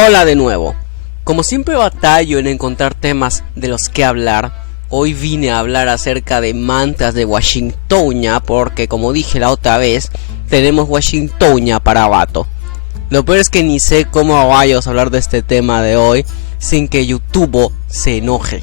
Hola de nuevo. Como siempre batallo en encontrar temas de los que hablar, hoy vine a hablar acerca de mantras de Washingtonia porque, como dije la otra vez, tenemos Washingtonia para rato. Lo peor es que ni sé cómo rayos hablar de este tema de hoy sin que YouTube se enoje,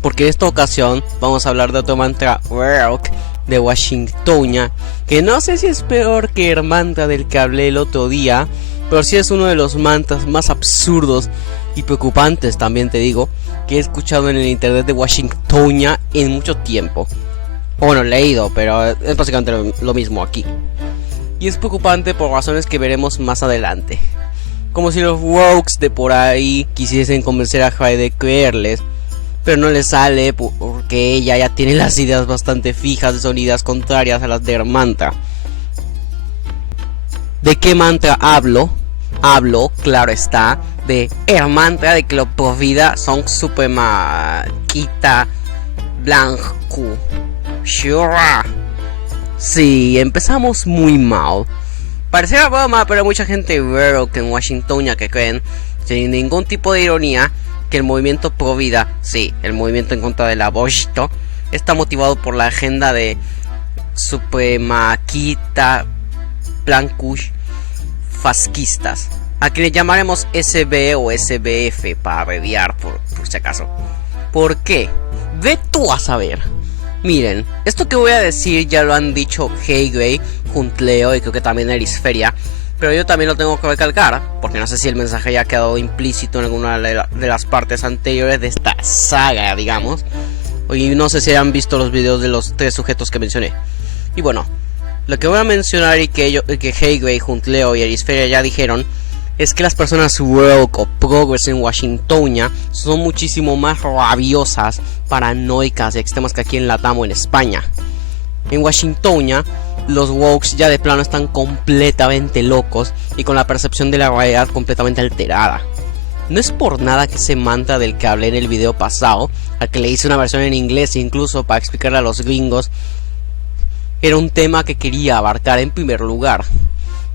porque en esta ocasión vamos a hablar de otro mantra rock de Washingtonia, que no sé si es peor que el mantra del que hablé el otro día, pero sí es uno de los mantras más absurdos y preocupantes, también te digo, que he escuchado en el internet de Washingtonia en mucho tiempo. Bueno, leído, pero es básicamente lo mismo aquí. Y es preocupante por razones que veremos más adelante. Como si los rogues de por ahí quisiesen convencer a Jai de creerles, pero no les sale porque ella ya tiene las ideas bastante fijas, son ideas contrarias a las de mantra. ¿De qué mantra hablo? Hablo, claro está, de el mantra de que los pro vida son suprema quita blanco. Shura. Sí, empezamos muy mal. Pareciera broma, pero hay mucha gente raro que en Washingtonia que creen, sin ningún tipo de ironía, que el movimiento pro vida, sí, el movimiento en contra del aborto, está motivado por la agenda de supremaquita blancos fascistas, a quienes llamaremos SB o SBF para abreviar por si acaso. ¿Por qué? Ve tú a saber. Miren, esto que voy a decir ya lo han dicho Heigwei, Juntleo y creo que también Erisferia, pero yo también lo tengo que recalcar, porque no sé si el mensaje ya ha quedado implícito en alguna de las partes anteriores de esta saga, digamos. Y no sé si han visto los videos de los tres sujetos que mencioné. Y bueno, lo que voy a mencionar y que Heigwei, Juntleo y Erisferia ya dijeron es que las personas woke o progress en Washingtonia son muchísimo más rabiosas, paranoicas y extremas que aquí en Latam o en España. En Washingtonia, los wokes ya de plano están completamente locos y con la percepción de la realidad completamente alterada. No es por nada que ese mantra del que hablé en el video pasado, al que le hice una versión en inglés incluso para explicarle a los gringos, era un tema que quería abarcar en primer lugar.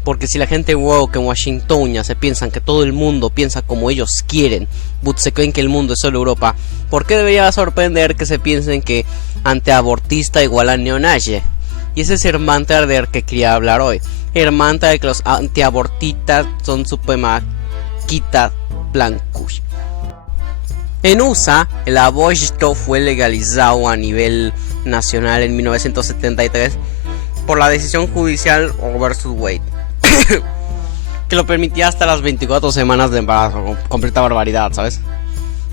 Porque si la gente woke en Washingtonia se piensan que todo el mundo piensa como ellos quieren, but se creen que el mundo es solo Europa, ¿por qué debería sorprender que se piensen que antiabortista igual a neonazi? Y ese es el mantra del que quería hablar hoy. El mantra de que los antiabortistas son supremaquitas blancos. En USA, el aborto fue legalizado a nivel nacional en 1973 por la decisión judicial Roe vs. Wade, que lo permitía hasta las 24 semanas de embarazo. Completa barbaridad, ¿sabes?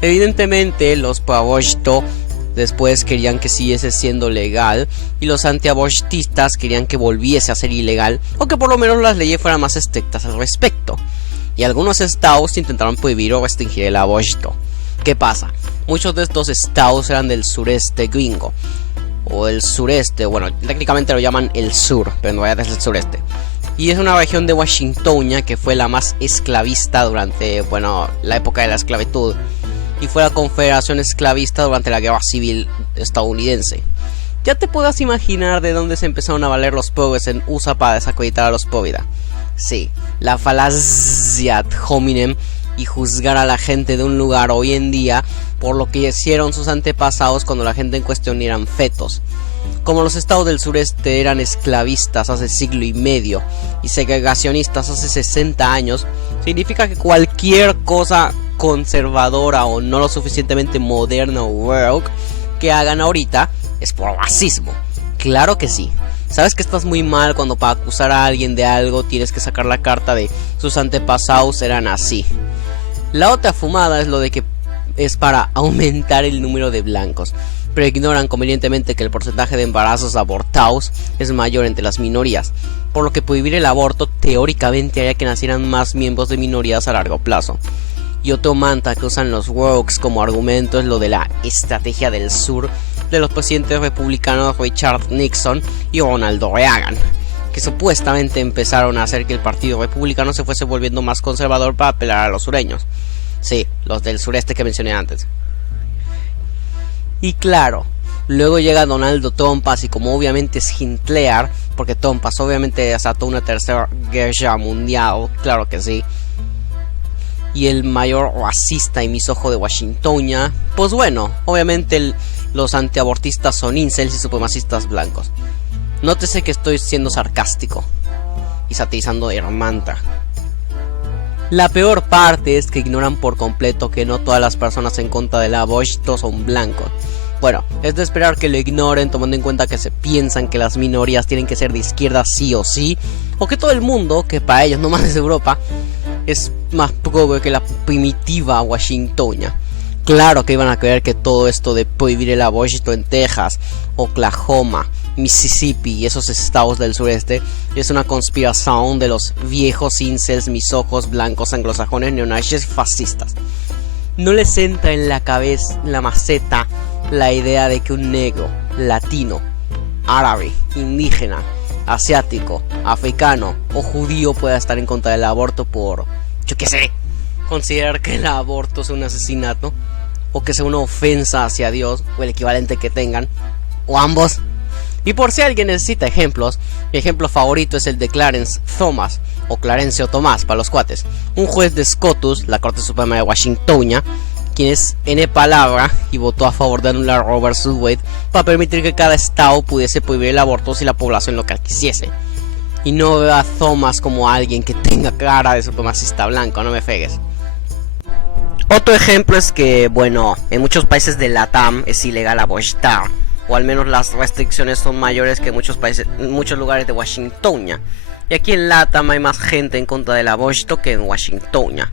Evidentemente los pro-aborto después querían que siguiese siendo legal y los antiabortistas querían que volviese a ser ilegal o que por lo menos las leyes fueran más estrictas al respecto. Y algunos estados intentaron prohibir o restringir el aborto. ¿Qué pasa? Muchos de estos estados eran del sureste gringo o el sureste, bueno, técnicamente lo llaman el sur, pero en realidad es el sureste. Y es una región de Washingtonia que fue la más esclavista durante, bueno, la época de la esclavitud. Y fue la confederación esclavista durante la guerra civil estadounidense. Ya te puedas imaginar de dónde se empezaron a valer los progres en USA para desacreditar a los pro vida. Sí, la falacia ad hominem y juzgar a la gente de un lugar hoy en día por lo que hicieron sus antepasados cuando la gente en cuestión eran fetos. Como los estados del sureste eran esclavistas hace siglo y medio y segregacionistas hace 60 años, significa que cualquier cosa conservadora o no lo suficientemente moderna o woke que hagan ahorita es por racismo. Claro que sí. Sabes que estás muy mal cuando para acusar a alguien de algo tienes que sacar la carta de sus antepasados eran así. La otra fumada es lo de que es para aumentar el número de blancos, pero ignoran convenientemente que el porcentaje de embarazos abortados es mayor entre las minorías, por lo que prohibir el aborto teóricamente haría que nacieran más miembros de minorías a largo plazo. Y otro mantra que usan los wokes como argumento es lo de la estrategia del sur de los presidentes republicanos Richard Nixon y Ronald Reagan, que supuestamente empezaron a hacer que el partido republicano se fuese volviendo más conservador para apelar a los sureños. Sí, los del sureste que mencioné antes. Y claro, luego llega Donald Trump, así como obviamente es Hitler, porque Trump obviamente desató una tercera guerra mundial, claro que sí. y el mayor racista y misógino de Washingtonia, pues bueno, obviamente los antiabortistas son incels y supremacistas blancos. Nótese que estoy siendo sarcástico y satirizando a Hermantra. La peor parte es que ignoran por completo que no todas las personas en contra del aborto son blancos. Bueno, es de esperar que lo ignoren, tomando en cuenta que se piensan que las minorías tienen que ser de izquierda sí o sí, o que todo el mundo, que para ellos nomás es Europa, es más progre que la primitiva Washingtonia. Claro que iban a creer que todo esto de prohibir el aborto en Texas, Oklahoma, Mississippi y esos estados del sureste es una conspiración de los viejos incels, misóginos, blancos, anglosajones, neonazis, fascistas. No les entra en la cabeza, en la maceta, la idea de que un negro, latino, árabe, indígena, asiático, africano o judío pueda estar en contra del aborto por, yo qué sé, considerar que el aborto es un asesinato, o que sea una ofensa hacia Dios, o el equivalente que tengan, o ambos. Y por si alguien necesita ejemplos, mi ejemplo favorito es el de Clarence Thomas, o Clarencio Tomás para los cuates, un juez de SCOTUS, la Corte Suprema de Washingtonia, quien es N palabra y votó a favor de anular Roe vs. Wade para permitir que cada estado pudiese prohibir el aborto si la población local quisiese. Y no veo a Thomas como alguien que tenga cara de supremacista blanco, no me fregues. Otro ejemplo es que, bueno, en muchos países de LATAM es ilegal abortar, o al menos las restricciones son mayores que en muchos lugares de Washingtonia. Y aquí en LATAM hay más gente en contra del aborto que en Washingtonia.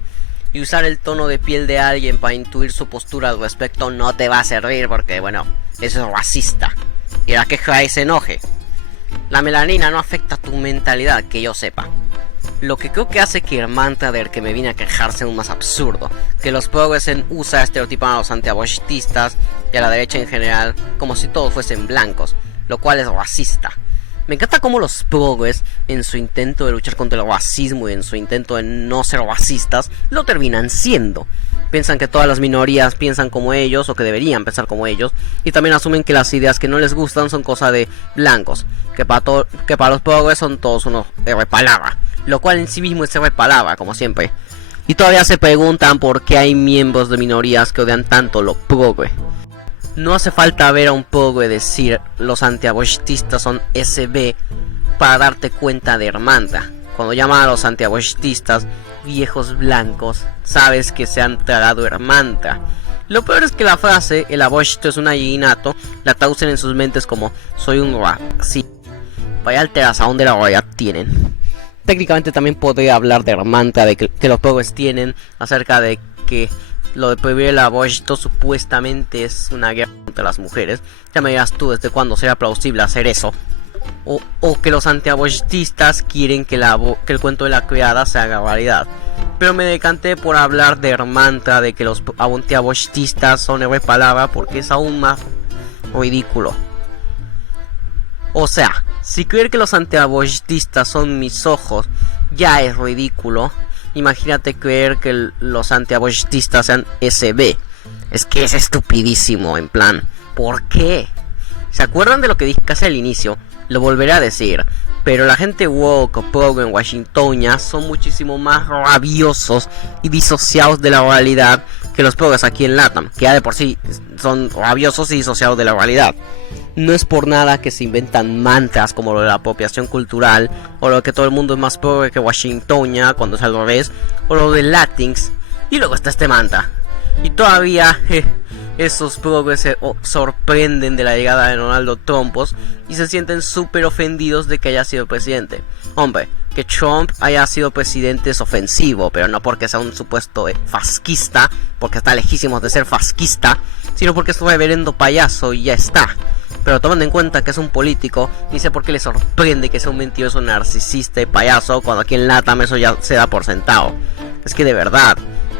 Y usar el tono de piel de alguien para intuir su postura al respecto no te va a servir porque, bueno, eso es racista. Y hará que Jai se enoje. La melanina no afecta tu mentalidad, que yo sepa. Lo que creo que hace que Hermantra del que me vine a quejarse aún más absurdo, que los progres en USA estereotipan a los antiabortistas y a la derecha en general como si todos fuesen blancos, lo cual es racista. Me encanta cómo los progres, en su intento de luchar contra el racismo y en su intento de no ser racistas, lo terminan siendo. Piensan que todas las minorías piensan como ellos, o que deberían pensar como ellos, y también asumen que las ideas que no les gustan son cosa de blancos, que para los progres son todos unos palabra, lo cual en sí mismo es palabra, como siempre. Y todavía se preguntan por qué hay miembros de minorías que odian tanto lo progre. No hace falta ver a un progre decir los antiabortistas son SB para darte cuenta de Hermantra. Cuando llaman a los antiabortistas viejos blancos, sabes que se han tragado Hermantra. Lo peor es que la frase el aborto es un asesinato la traducen en sus mentes como soy un racista. Vaya alteración de la realidad tienen. Técnicamente también podría hablar de Hermantra, de que los progres tienen acerca de que lo de prohibir el aborto supuestamente es una guerra contra las mujeres. Ya me dirás tú desde cuándo será plausible hacer eso. O que los antiabortistas quieren que el cuento de la criada se haga realidad. Pero me decanté por hablar de Hermantra, de que los antiabortistas son palabra, porque es aún más ridículo. O sea, si creer que los antiabortistas son misóginos ya es ridículo, imagínate creer que los antiabortistas sean SB. Es que es estupidísimo, en plan, ¿por qué? ¿Se acuerdan de lo que dije casi al inicio? Lo volveré a decir, pero la gente woke o progre en Washingtonia son muchísimo más rabiosos y disociados de la realidad que los progres aquí en LATAM, que ya de por sí son rabiosos y disociados de la realidad. No es por nada que se inventan mantras como lo de la apropiación cultural, o lo de que todo el mundo es más progre que Washingtonia cuando es al revés, o lo de Latinx, y luego está este mantra. Y todavía esos progres se sorprenden de la llegada de Donald Trump y se sienten súper ofendidos de que haya sido presidente. Hombre, que Trump haya sido presidente es ofensivo, pero no porque sea un supuesto fasquista, porque está lejísimo de ser fasquista, sino porque es un reverendo payaso y ya está. Pero tomando en cuenta que es un político, dice por qué le sorprende que sea un mentiroso, narcisista y payaso, cuando aquí en LATAM eso ya se da por sentado. Es que de verdad,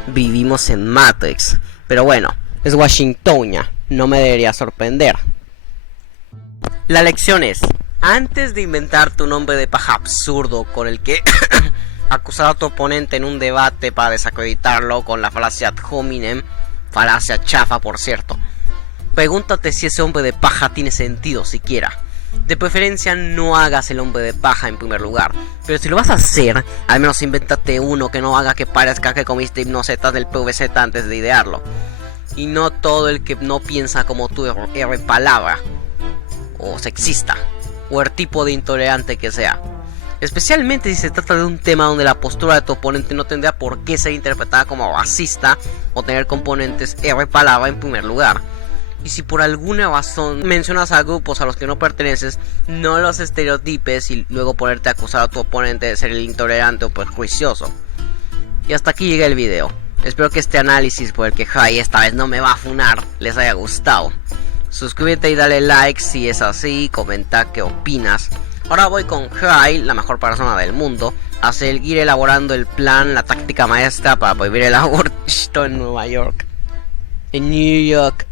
vivimos en Matrix. Pero bueno, es Washingtonia, no me debería sorprender. La lección es, antes de inventarte un nombre de paja absurdo con el que acusar a tu oponente en un debate para desacreditarlo con la falacia ad hominem, falacia chafa por cierto, pregúntate si ese hombre de paja tiene sentido siquiera. De preferencia no hagas el hombre de paja en primer lugar. Pero si lo vas a hacer, al menos invéntate uno que no haga que parezca que comiste hipnosetas del PVZ antes de idearlo. Y no todo el que no piensa como tú R palabra, o sexista, o el tipo de intolerante que sea. Especialmente si se trata de un tema donde la postura de tu oponente no tendría por qué ser interpretada como racista o tener componentes R palabra en primer lugar. Y si por alguna razón mencionas a grupos a los que no perteneces, no los estereotipes y luego ponerte a acusar a tu oponente de ser el intolerante o perjuicioso. Y hasta aquí llega el video. Espero que este análisis por el que Jai esta vez no me va a funar les haya gustado. Suscríbete y dale like si es así, comenta qué opinas. Ahora voy con Jai, la mejor persona del mundo, a seguir elaborando el plan, la táctica maestra para prohibir el aborto en Nueva York. En New York.